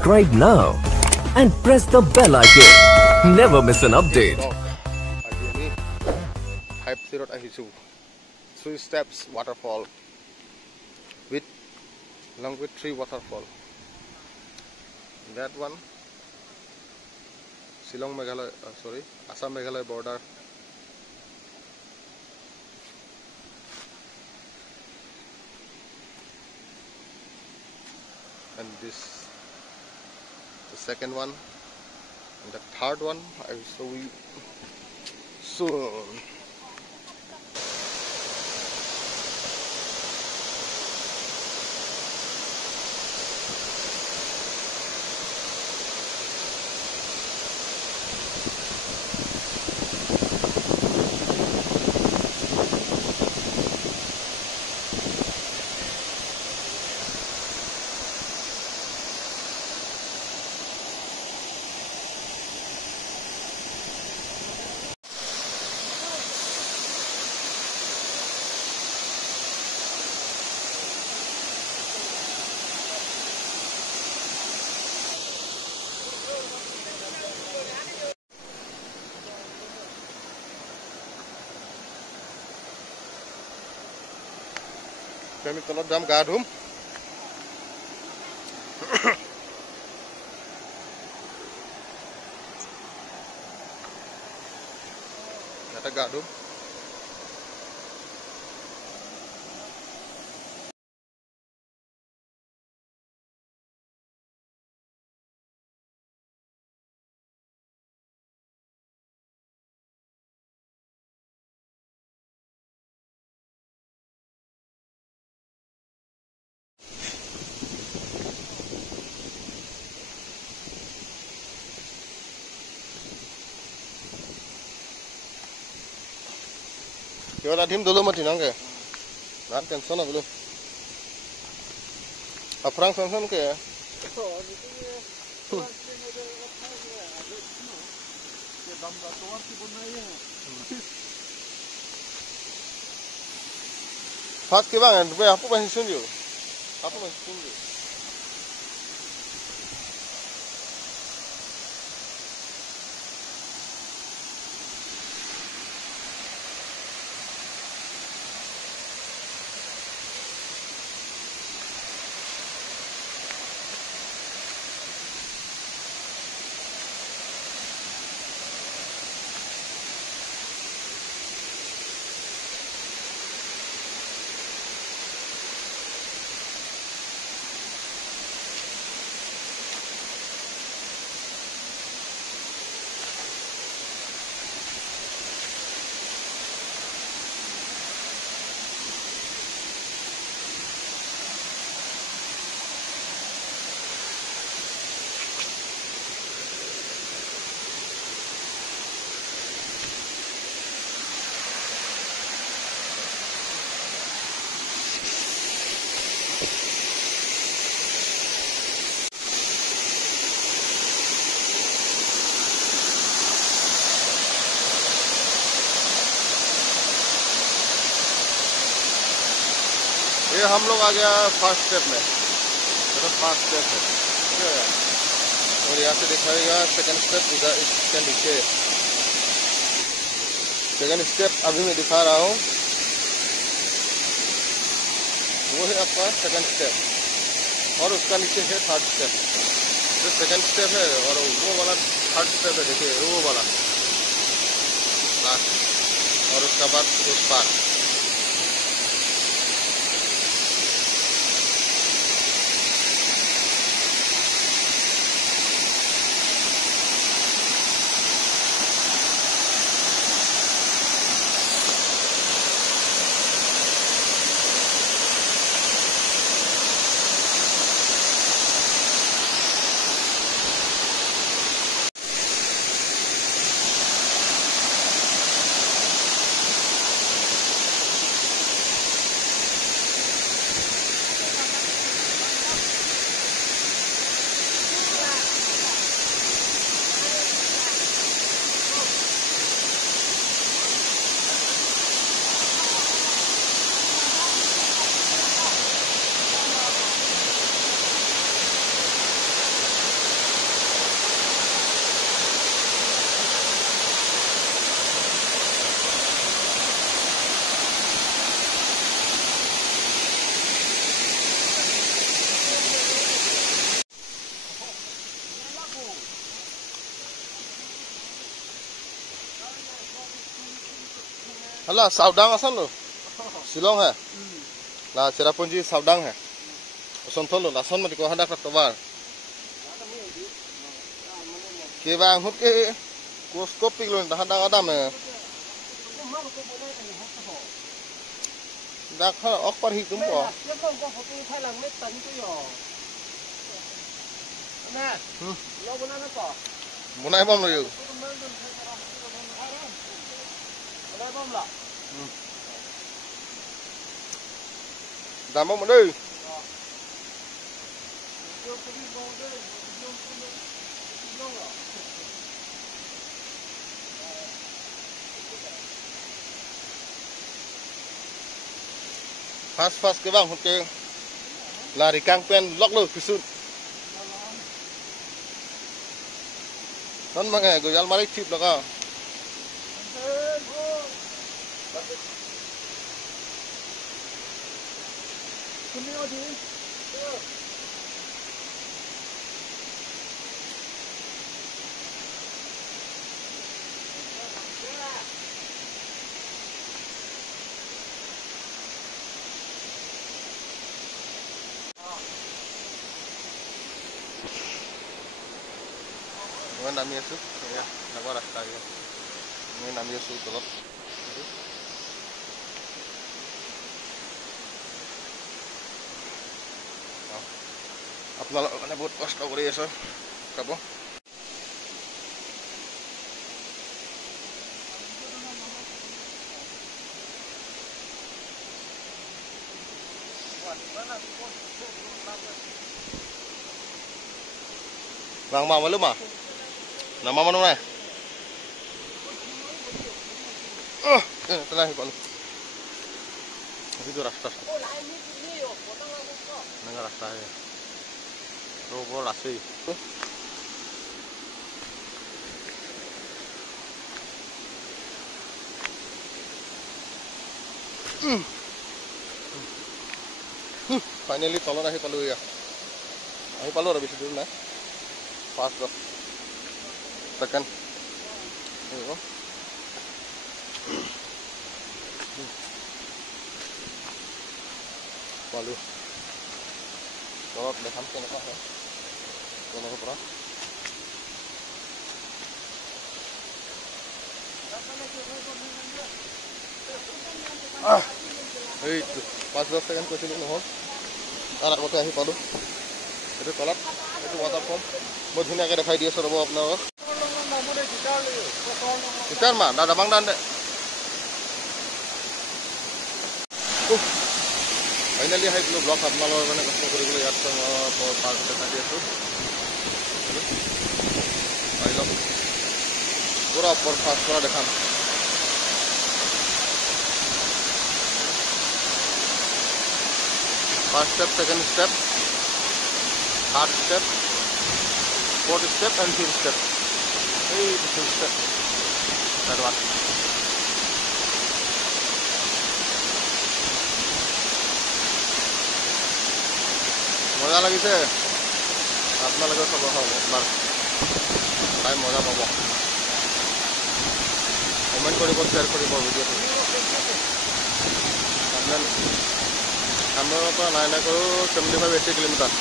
subscribe now and press the bell icon. Never miss an update. Thai Apsir Water, 3 steps waterfall along with 3 waterfall. That one, Shillong Meghalaya, Assam Meghalaya border. And this, the second one, and the third one I will show you soon. Kami kalau dalam gadum, ada gadum. Yo la thim dulu mati nangke, nan tension na dulu. Aprang tension ke? Fat ke bang, apa masih sunju? Apa masih sunju? ये हम लोग आ गया first step में, तो first step है, ठीक है। और यहाँ से दिखाएगा सेकंड स्टेप उधर इसके नीचे। सेकंड स्टेप अभी मैं दिखा रहा हूँ, वो है आपका सेकंड स्टेप, और उसका नीचे है थर्ड स्टेप। जो सेकंड स्टेप है और वो वाला थर्ड स्टेप है, देखिए वो वाला लास्ट, और उसका बाद उस पार। Halo, Saudang Assam lo. Silong है. Lah Cherrapunji Saudang है. Sonthol lo, lason mati ko handa ka tobar. Ke bang hut ke ko skopik lo handa adam है. Dak ha ok par hi tum ko. Nè. Lo buna na ko. Bunai bom lo yu. Bunai bom la. Đàm bông ở đây. Fast cái băng ok. Là thì càng quen lóc lơ cái sụn. Nó mà nghe của almari chip đó cả. Ini namanya su, ya, nama rasta ya. Ini namanya su telur. আপোনালোকৰ কাৰণে বহুত কষ্ট কৰি আছো খাব Bang mau belum mah? Nama mana nih? Tenang kalau. Itu rasta. Nggak rasta ya. Robo rasi. Finally tolong ahi palu ya. Ahi palu habis dulu nah. Fast loh. Tekan. Ayo. Palu. Kalau udah sampai nih ya. Kalau berapa? Itu pas kan ke sini nuhun. Anak kota ahi palu. Itu tolat, itu waterfall. Mau dhuniaকে দেখাই দি আছো ৰব আপোনাক। Gitar mah, ada bang dan dek. Finally hai blue block আপোনালোকৰ মানে কষ্ট কৰিবলৈ ইয়াত পাৰ দেখা দি আছো। আহিলো। পুৰা ওপৰ ফাষ্ট কৰা দেখাম। First step, second step, third step, fourth step and fifth step. Hey, the fifth step. That one. মজা লাগিছে আপোনালোকে চাব একবাৰ চাই মজা পাব কমেণ্ট কৰিব শ্বেয়াৰ কৰিব ভিডিঅ'টো হামৰানৰ পৰা নাই কৰোঁ 75-80 কিলোমিটাৰ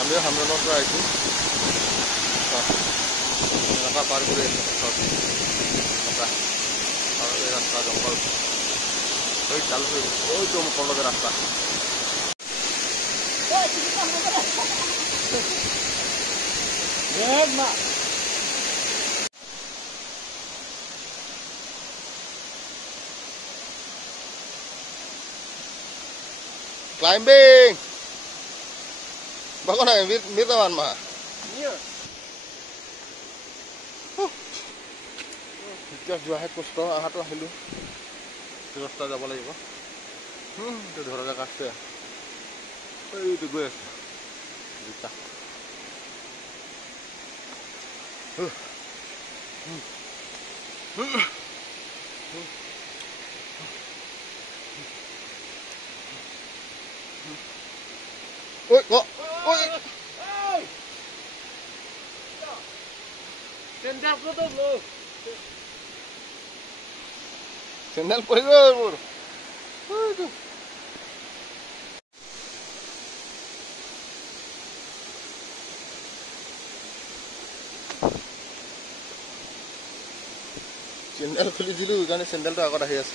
আমিও হামৰানৰ পৰা আহিছোঁ এনেকুৱা পাৰ কৰি আছোঁ আৰু এই ৰাস্তা জংঘল ওই চালু হৈ ওইটো মুখলৈকে ৰাস্তা Climbing. Bagus nih, mir teman mah. Iya. Just dua hari kosto, ahat lah dulu. Terus tak ada lagi kok. Itu dhorga kasih. Itu gue. Bisa. Ôi, có. Ôi. Trên đạp nó tốt luôn. Sendal pori go. Sendal khuli dilu gane sendal to agora ahi ase.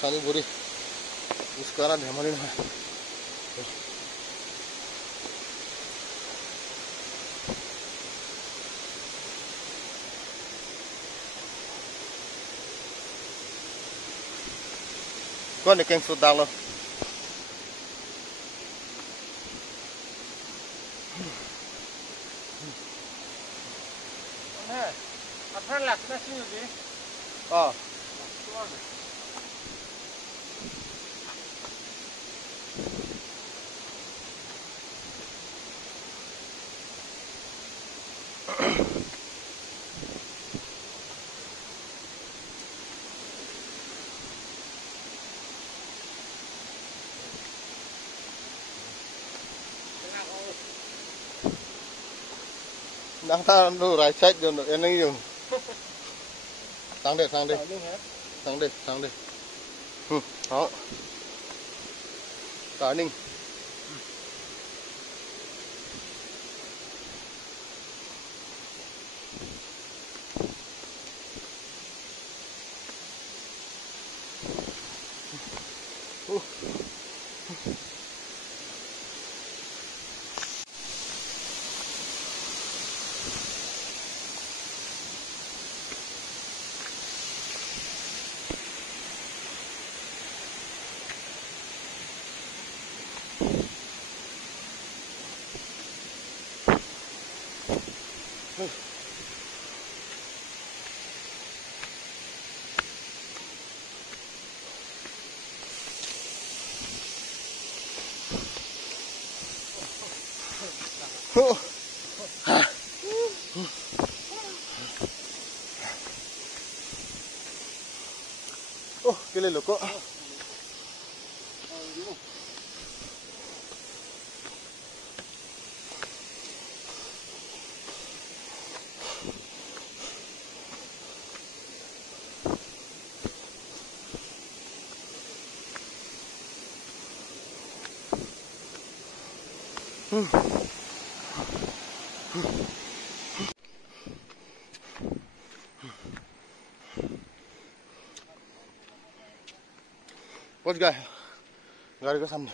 Khani bori. Uskara dhamali na. Con này kênh sụt đào luôn. Apa lah kita sini ni? À. Đang ta đồ right side rồi em đang dùng. Sang đây. Sang đây. Đó. Cả ninh. Oh, gila loh kok. पहुंच गए गाड़ी के सामने।